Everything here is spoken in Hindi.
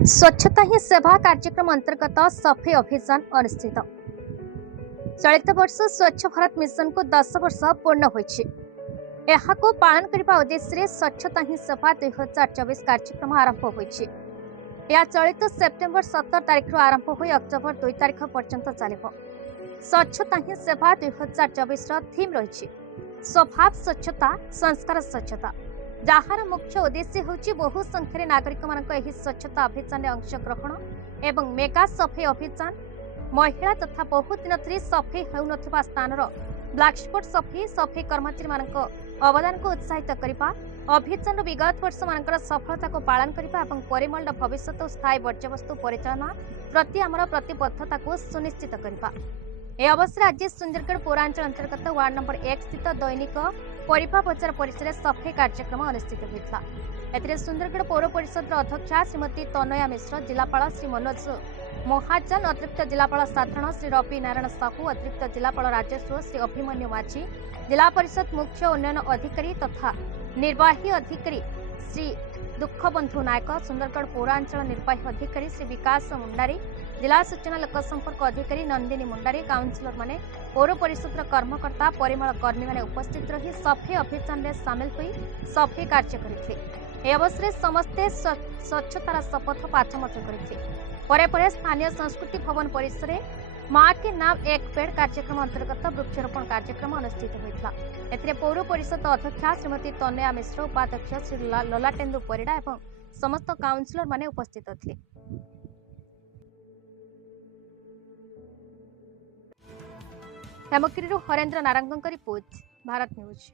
स्वच्छता ही सेवा कार्यक्रम अंतर्गत सफाई अभियान अनुष्ठित। चलित वर्ष स्वच्छ भारत मिशन को 10 वर्ष पूर्ण होइछि। एहाको पालन करने उद्देश्य स्वच्छता ही सेवा 2024 कार्यक्रम आरंभ होइछि। यह चलित सेप्टेम्बर 17 तारिख आरंभ हो अक्टोबर 2 तारिख पर्यंत चलिब। स्वच्छता ही सेवा 2024 थीम रही स्वभाव स्वच्छता संस्कार स्वच्छता, जार मुख्य उद्देश्य होची बहु संख्यार नागरिक मानक एही स्वच्छता अभियान में अंशग्रहण एवं मेगा सफाई अभियान। महिला तथा बहुत दिन धरी सफाई होउनथिबा स्थानर ब्लैक स्पॉट सफाई सफाई कर्मचारी मानक अवदान को उत्साहित करने, अभियान विगत वर्ष मानकर सफलता को पालन करने और परिमल भविष्य स्थायी वर्ज्यवस्तु परिचालना प्रति आमर प्रतिबद्धता को सुनिश्चित करने। यह अवसर आज सुंदरगढ़ पौरांचल अंतर्गत वार्ड नंबर 1 स्थित दैनिक परिपा बजार परिसर सफाई कार्यक्रम अनुष्ठित होता। एथिरे सुंदरगढ़ पौर परिषद अध्यक्षा श्रीमती तनया मिश्र, जिलापाल श्री मनोज महाजन, अतिरिक्त जिलापाल साधारण श्री रवि नारायण साहू, अतिरिक्त जिलापाल राजस्व श्री अभिमन्यु माझी, जिला परिषद मुख्य उन्नयन अधिकारी तथा निर्वाही अधिकारी श्री दुखबंधु नायक, सुंदरगढ़ पौरांचल निर्वाही अधिकारी श्री विकास मुंडारी, जिला सूचना लोक संपर्क अधिकारी नंदिनी मुंडारी, काउंसिलर माने, पौर परिषद कर्मकर्ता परिमल कर्मी माने उपस्थित रही सफाई अभियान में सामिल हुई सफाई कार्य करते। अवसर समस्ते स्वच्छतार शपथ पाठ करते। स्थानीय संस्कृति भवन परिसर माँ के नाम एक पेड़ कार्यक्रम अंतर्गत वृक्षारोपण कार्यक्रम अनुष्ठित होता। एथिरे पौर परिषद अध्यक्षा श्रीमती तनया मिश्र, उपाध्यक्ष श्री ललाटेन्दु परिड़ा एवं समस्त काउंसिलर माने उपस्थित थे। Hemgiri Harendra Narang report, Bharat news.